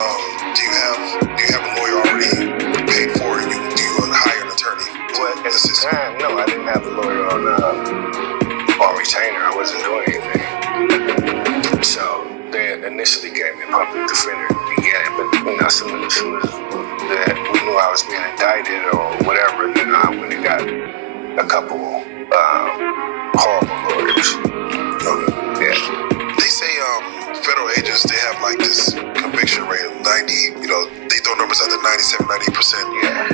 Do you have a lawyer already paid for? Do you hire an attorney? Well, at the time, no, I didn't have a lawyer on retainer. I wasn't doing anything. So they initially gave me a public defender at the beginning, but as soon as that we knew I was being indicted or whatever, I went and got a couple horrible lawyers. Yeah. They say federal agents, they have like this conviction rate of 90, they throw numbers out there, 97, 90%. Yeah.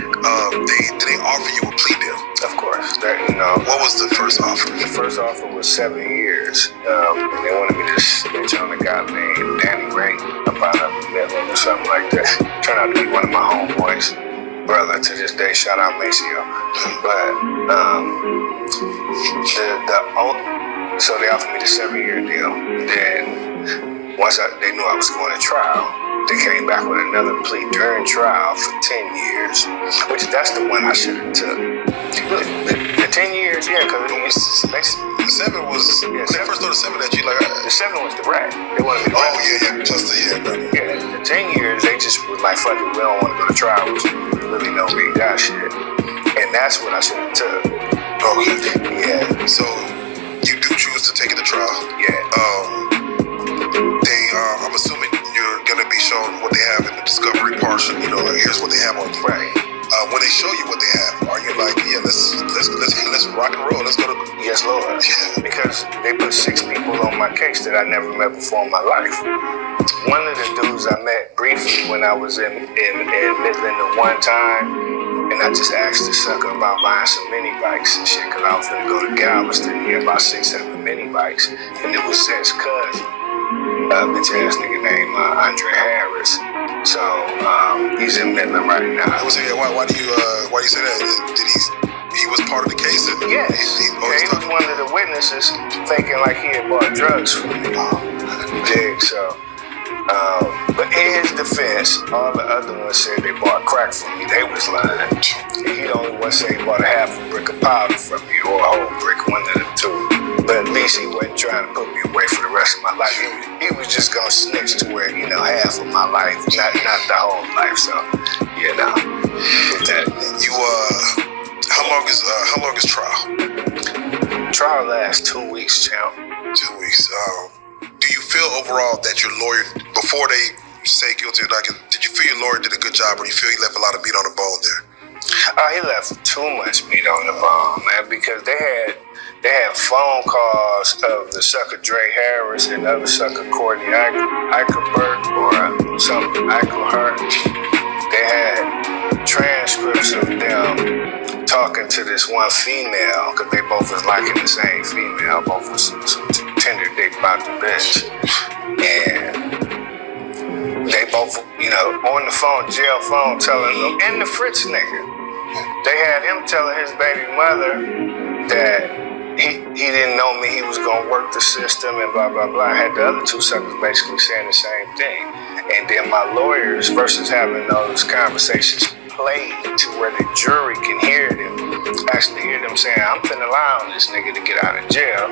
Did they offer you a plea deal? Of course. What was the first offer? The first offer was 7 years. And they wanted me to snitch on a guy named Danny Ray about a Midland or something like that. Turned out to be one of my homeboys. Brother to this day, shout out Maceo. But so they offered me the 7-year deal. Then once they knew I was going to trial, they came back with another plea during trial for 10 years, which that's the one I should have took. The 10 years, yeah, because the 7 was, when they first threw the 7 at you, like... The 7 was the rat. They wanted me to the 10 years, they just was like, fuck it, we don't want to go to trial, we really know we ain't got shit. And that's what I should have took. Okay. Yeah. So, you do choose to take it to trial? Yeah. I'm assuming you're going to be shown what they have in the discovery portion, like here's what they have on you. Right. When they show you what they have, are you like, yeah, let's rock and roll, let's go to... Yes, Lord. Yeah. Because they put 6 people on my case that I never met before in my life. One of the dudes I met briefly when I was in Midland the one time, and I just asked the sucker about buying some mini bikes and shit, because I was gonna go to Galveston. He had about 6, 7 mini bikes, and it was Zed's cousin, bitch ass nigga named Andre Harris. So he's in Midland right now. I was saying, why do you say that? Did he was part of the case? Yes. He was one of the witnesses, faking like he had bought drugs from me. You dig? So. But in his defense, all the other ones said they bought crack from me. They was lying. And he the only one said he bought a half a brick of powder from me, or a whole brick, one of the two. But at least he wasn't trying to put me away for the rest of my life. He was just gonna snitch to where, half of my life, not the whole life. So, get that. How long is trial? Trial lasts 2 weeks, champ. 2 weeks. Do you feel overall that your lawyer, before they say guilty or not, did you feel your lawyer did a good job, or you feel he left a lot of meat on the bone there? He left too much meat on the bone, man, because they had phone calls of the sucker Dre Harris and the other sucker Courtney Eichelberg or something Eichelhart. They had transcripts of them talking to this one female, because they both was liking the same female, both was some tender dick about the bitch. And they both, on the phone, jail phone, telling them, and the Fritz nigga, they had him telling his baby mother that he didn't know me, he was gonna work the system and blah, blah, blah. I had the other two suckers basically saying the same thing. And then my lawyers, versus having those conversations played to where the jury can hear them, actually hear them saying, I'm finna lie on this nigga to get out of jail.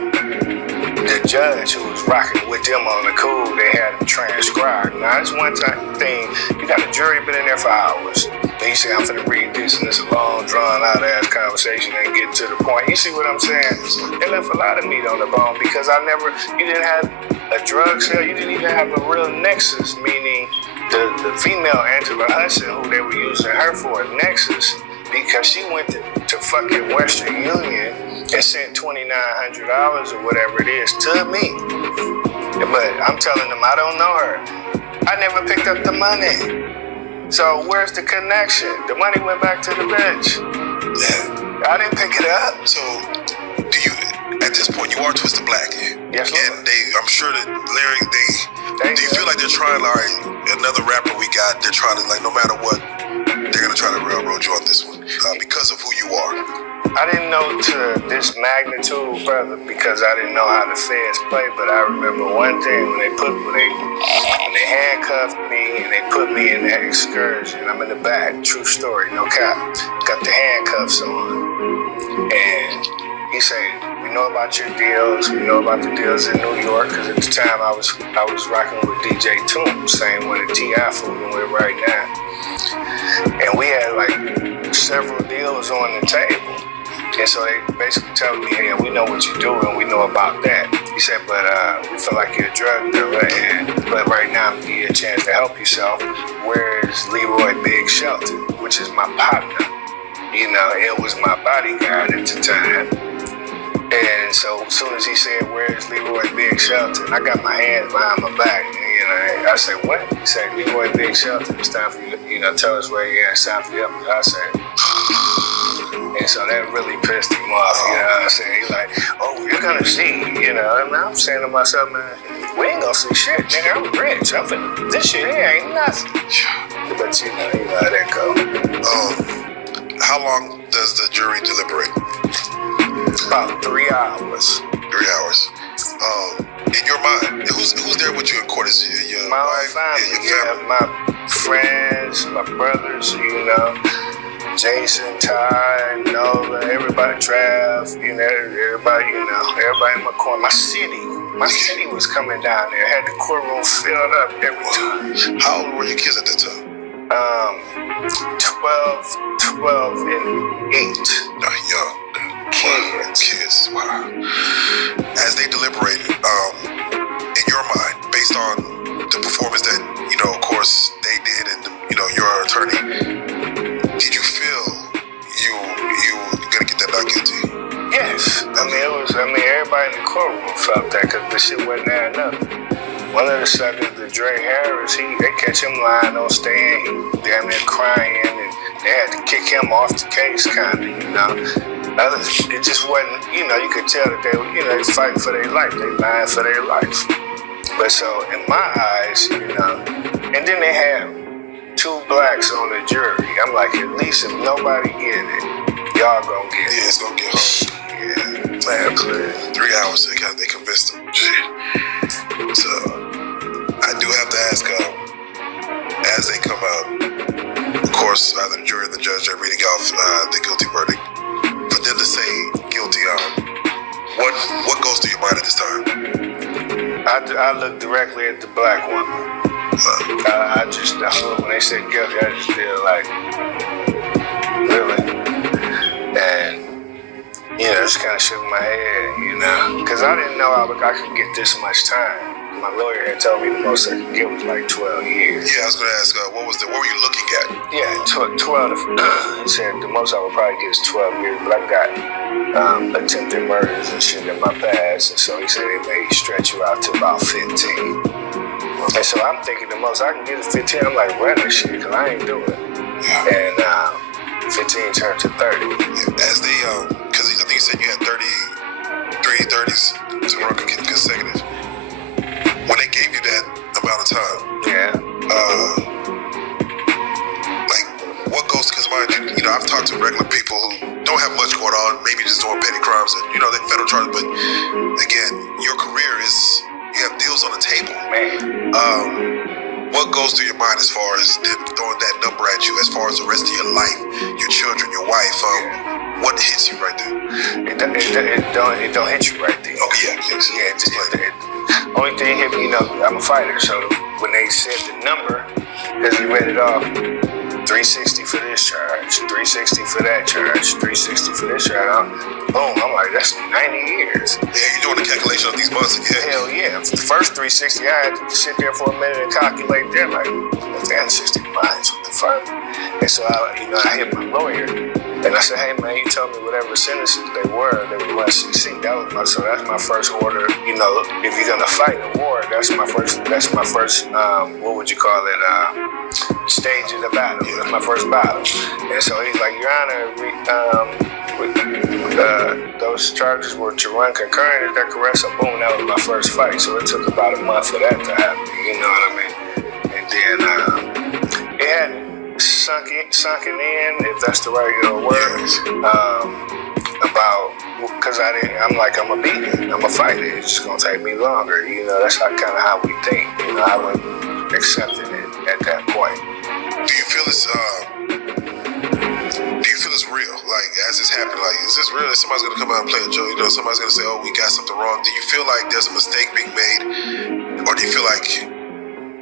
The judge who was rocking with them on the cool, they had him transcribed. Now, it's one time thing, you got a jury been in there for hours. Then you say, I'm finna read this, and it's a long, drawn-out ass conversation and get to the point. You see what I'm saying? They left a lot of meat on the bone because you didn't have a drug sale, you didn't even have a real nexus, meaning the female Angela Hudson, who they were using her for a nexus, because she went to fucking Western Union and sent $2,900 or whatever it is to me. But I'm telling them I don't know her. I never picked up the money. So where's the connection? The money went back to the bitch. Yeah. I didn't pick it up. So at this point, you are Twisted Black. Yes, Lord. And I'm sure that Larry, do you feel like they're trying, all right, another rapper we got, they're trying to, like, no matter what, they're going to try to railroad you on this one because of who you are? I didn't know to this magnitude, brother, because I didn't know how the feds play, but I remember one thing when they handcuffed me and they put me in that excursion. I'm in the back, true story, no cap. Got the handcuffs on. And he said, we know about your deals. We know about the deals in New York, because at the time I was rocking with DJ Toom, same one that T.I. fooling with right now. And we had like several deals on the table. And so they basically told me, hey, we know what you do and we know about that. He said, but we feel like you're a drug dealer, but right now I'm giving you a chance to help yourself. Where's Leroy Big Shelton, which is my partner? You know, it was my bodyguard at the time. And so as soon as he said, where's Leroy Big Shelton, I got my hands behind my back. And, you know, I said, what? He said, Leroy Big Shelton, it's time for you, you know, tell us where you're at, it's time for you. I said, and so that really pissed him off, you know what I'm saying? He's like, oh, you're gonna see, you know, and I'm saying to myself, man, we ain't gonna see shit, nigga, I'm rich, this shit here ain't nothing. But you know how that go. How long does the jury deliberate? About 3 hours. 3 hours. In your mind, who's there with you in court? Is it your my wife? Family. Yeah, your family. My friends, my brothers, you know, Jason, Ty, Nola, everybody, Trav, you know, everybody in my corner. My city was coming down there. Had the courtroom filled up every time. How old were your kids at that time? 12 and 8. Young. Kids. Wow. As they deliberated, in your mind, based on the performance that, you know, of course, they did and, you know, your attorney, did you feel you were gonna get that not guilty? Yes. Everybody in the courtroom felt that because the shit wasn't adding up. One of the suckers, the Dre Harris, they catch him lying on stand. He damn near crying, and they had to kick him off the case, kind of, you know. Others, it just wasn't, you know, you could tell that they were, you know, they fighting for their life. They lying for their life. But so, in my eyes, you know, and then they had 2 blacks on the jury. I'm like, at least if nobody get it, y'all gonna get it. Yeah, it's gonna get home. Yeah, man, please. 3 hours, they convinced him. Shit. So, I do have to ask, as they come out, of course, either the jury or the judge are reading off the guilty verdict. For them to say guilty, what goes through your mind at this time? I look directly at the black woman. When they said guilty, I just feel like, really? And, you know, just kind of shook my head, you know, because I didn't know I could get this much time. My lawyer had told me the most I could get was like 12 years. Yeah, I was going to ask, what were you looking at? Yeah, 12. He said the most I would probably get is 12 years, but I got attempted murders and shit in my past, and so he said they may stretch you out to about 15. And so I'm thinking the most I can get is 15. I'm like, run this shit, because I ain't doing it. Yeah. And 15 turned to 30. Yeah, as they, because I think you said you had 33 30s to run consecutive. When they gave you that amount of time, like, what goes, because mind you know, I've talked to regular people who don't have much going on, maybe just doing petty crimes and, you know, they're federal charges, but again, your career is, you have deals on the table. Man. What goes through your mind as far as them throwing that number at you, as far as the rest of your life, your children, your wife, what hits you right there? It don't hit you right there. Okay, yeah. Only thing hit me, you know, I'm a fighter, so when they said the number, because he read it off, 360 for this charge, 360 for that charge, 360 for this charge, boom, I'm like, that's 90 years. Yeah, you're doing the calculation of these months again. Hell yeah. The first 360, I had to sit there for a minute and calculate that, like, 360 months, what the fuck? And so, I hit my lawyer, and I said, hey, man, you told me whatever sentences they were must succeed. That's my first order, you know, if you're gonna fight a war, that's my first, what would you call it, stage of the battle. That's my first battle. And so he's like, Your Honor, those charges were to run concurrent, is that correct? So boom, that was my first fight. So it took about a month for that to happen, you know what I mean? And then it hadn't sunken in, if that's the right word, because I'm a beater, I'm a fighter, it's just gonna take me longer, you know, that's kind of how we think, you know, I wasn't accepting it at that point. Do you feel it's real? Like, as this happened, like, is this real? Somebody's gonna come out and play a joke, you know, somebody's gonna say, "Oh, we got something wrong." Do you feel like there's a mistake being made, or do you feel like,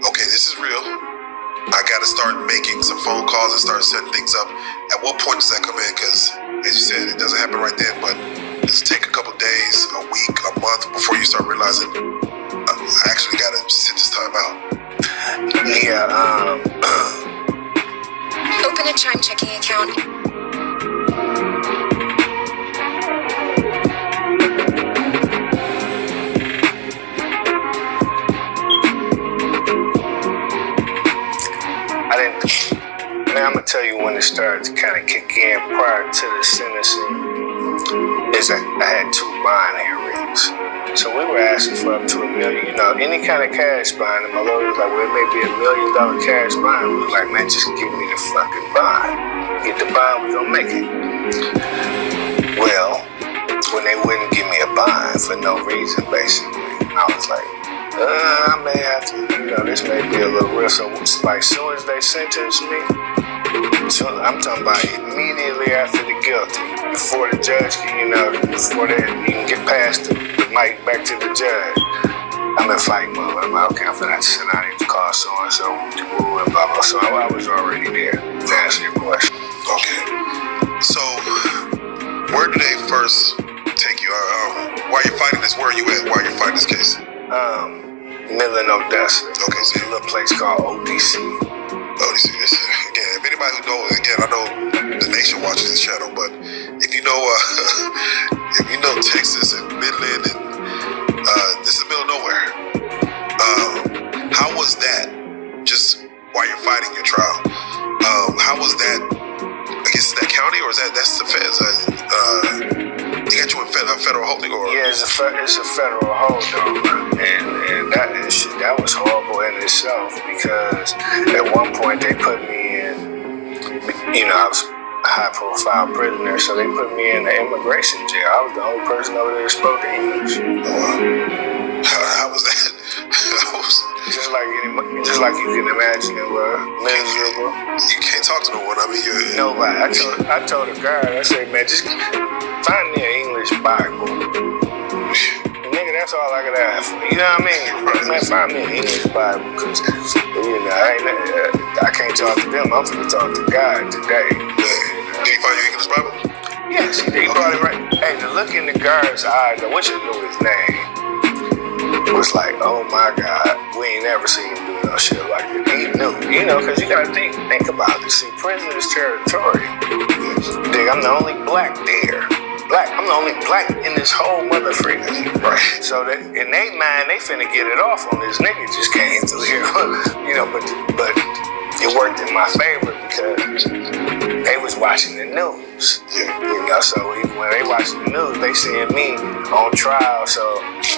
okay, this is real? I got to start making some phone calls and start setting things up. At what point does that come in? Because, as you said, it doesn't happen right then, but does it take a couple days, a week, a month before you start realizing I actually got to sit this time out? Yeah. Open a Chime checking account. Man, I'm gonna tell you when it started to kind of kick in. Prior to the sentencing, is that I had 2 bond hearings. So we were asking for up to $1 million, you know, any kind of cash bond. And my lawyer was like, well, it may be $1 million cash bond. We were like, man, just give me the fucking bond. Get the bond, we gonna make it. Well, when they wouldn't give me a bond for no reason, basically, I was like, I may have to, you know, this may be a little real. So, like, soon as they sentenced me, so I'm talking about immediately after the guilty, before the judge can, you know, before they even get past the mic back to the judge, I'm in fight mode. I'm like, okay, I'm gonna have to sit down and call so and so, and blah blah. So I was already there to answer your question. Okay. So, where do they first take you? While you're fighting this, where are you at while you're fighting this case? Midland, Odessa. Okay, so a little place called ODC. ODC. This, again, if anybody who knows, again, I know the nation watches this channel, but if you know, Texas and Midland, and this is the middle of nowhere. How was that? Just while you're fighting your trial, how was that? I guess that county, or is that's the feds? They got you in federal holding, or yeah, it's a federal hold, and that was horrible in itself, because at one point they put me in, you know, I was a high-profile prisoner, so they put me in the immigration jail. I was the only person over there that spoke English. How was that? Just like you can imagine, it was miserable. You can't talk to no one. I mean, nobody. I told the guard, I said, man, just find me an English Bible. Nigga, that's all I could ask for. You know what I mean? Man, find me an English Bible, because, you know, I can't talk to them. I'm going to talk to God today. Did he find your English Bible? Yes, he brought it right. Hey, the look in the guard's eyes, I wish I knew his name. It was like, oh my God, we ain't never seen him do no shit like that. He knew, you know, because you got to think about this. See, prison is territory. I'm the only black there. I'm the only black in this whole mother freaking. Right. So that in their mind, they finna get it off on this nigga just came through here. You know, but it worked in my favor, because they was watching the news. Yeah. You know, so even when they watching the news, they seeing me on trial. So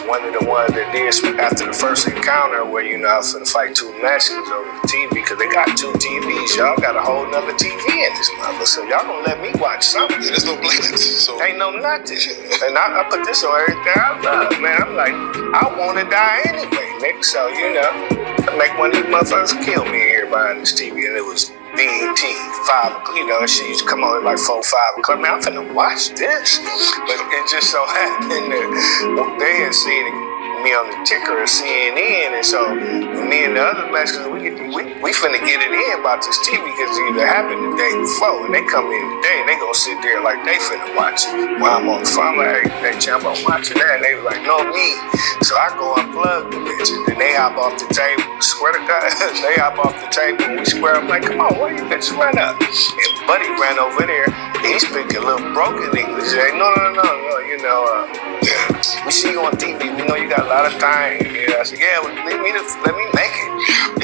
one of the ones that did after the first encounter, where, you know, I was gonna fight 2 Mexicans over the TV, because they got 2 TVs. Y'all got a whole nother TV in this mother, so y'all gonna let me watch something. Yeah, there's no blacks, so ain't no nothing. And I put this on everything I love, man. I'm like, I wanna die anyway, nigga. So, you know, I make one of these motherfuckers kill me here behind this TV, and it was BET, 5 o'clock, you know, and she used to come on at like 4, 5 o'clock. Man, I'm finna watch this. But it just so happened that they had seen me on the ticker of CNN, and so me and the other Mexicans, we finna get it in about this TV, because it either happened the day before, and they come in today, and they gonna sit there like they finna watch it. While I'm on the phone, I'm like, hey, champ, I'm watching that, and they was like, no, me. So I go unplug the bitch, and then they hop off the table, swear to God, they hop off the table, and we square up like, come on, why you bitches run up? And Buddy ran over there, and he speaking a little broken English. He's like, no, you know, we see you on TV, we know you got a lot of time. You know, I said, yeah, well, let me make it.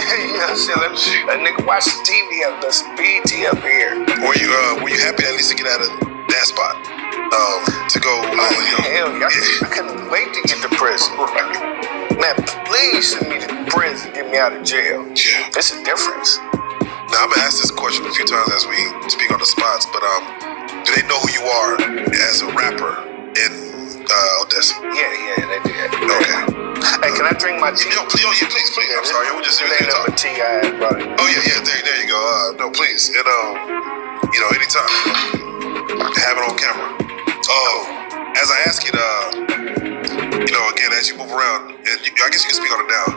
You know what I'm saying? Let nigga watch the TV up, there's some BET up here. Were you happy at least to get out of that spot? To go, hell yeah. I couldn't wait to get to prison. Right. Man, please send me to prison, get me out of jail. Yeah. It's a difference. Now, I'm gonna ask this question a few times as we speak on the spots, but do they know who you are as a rapper in Odessa? Yeah, they did. Okay. Hey, can I drink my tea? Yo, please. I'm sorry, I was just It ain't no tea I had brought it. Oh yeah, there you go. No, please, and you know, anytime, have it on camera. As I ask it, again, as you move around, and I guess you can speak on it now.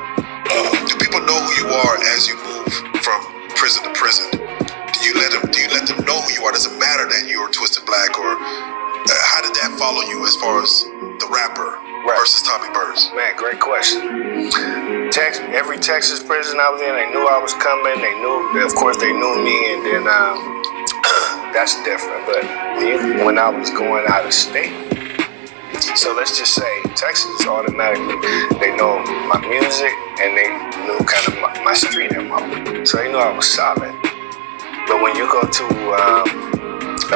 Do people know who you are as you move from prison to prison? Do you let them know who you are? Does it matter that you're Twisted Black, or how did that follow you as far as the rapper versus Tommy Burns? Man, great question. Every Texas prison I was in, they knew I was coming. They knew, of course, they knew me, and then that's different. But when I was going out of state, so let's just say Texas automatically, they know my music and they knew kind of my street MO. So they knew I was solid. But when you go to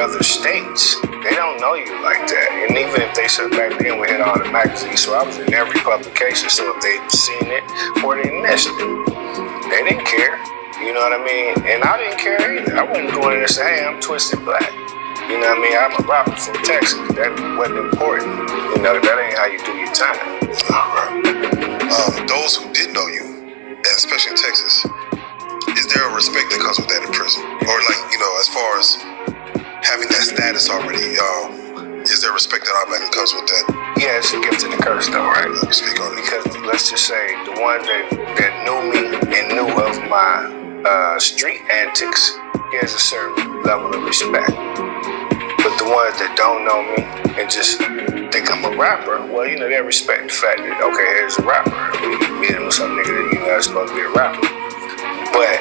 other states, they don't know you like that. And even if they said back then we had all the magazines, so I was in every publication. So if they'd seen it or they missed it, they didn't care. You know what I mean? And I didn't care either. I wasn't going in there and say, hey, I'm Twisted Black. You know what I mean? I'm a rapper from Texas. That wasn't important. You know, that ain't how you do your time. All right. Those who did know you, and especially in Texas, is there a respect that comes with that in prison? Or as far as having that status already, is there respect that automatically comes with that? Yeah, it's a gift and a curse though, right? Let me speak on it. Because let's just say the one that knew me and knew of my street antics, he has a certain level of respect. But the ones that don't know me and just think I'm a rapper, well, they respect the fact that, okay, here's a rapper. We with some nigga that, that's supposed to be a rapper. But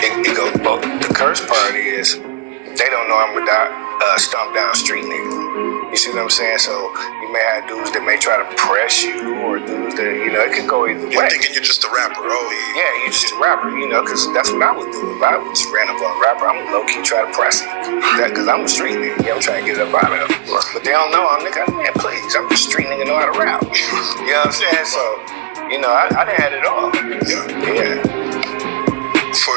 it goes both. The curse part is they don't know I'm a stomp down street nigga. You see what I'm saying? So you may have dudes that may try to press you, or dudes that, it can go either way. You're thinking you're just a rapper. Yeah, you're just a rapper, because that's what I would do. If I just ran up on a rapper, I'm low-key try to press him. Because I'm a street nigga. I'm trying to get up out of him. But they don't know I'm nigga. Man, please, I'm just a street nigga, know how to rap. You know what I'm saying? So, I done had it all. Yeah. Yeah. For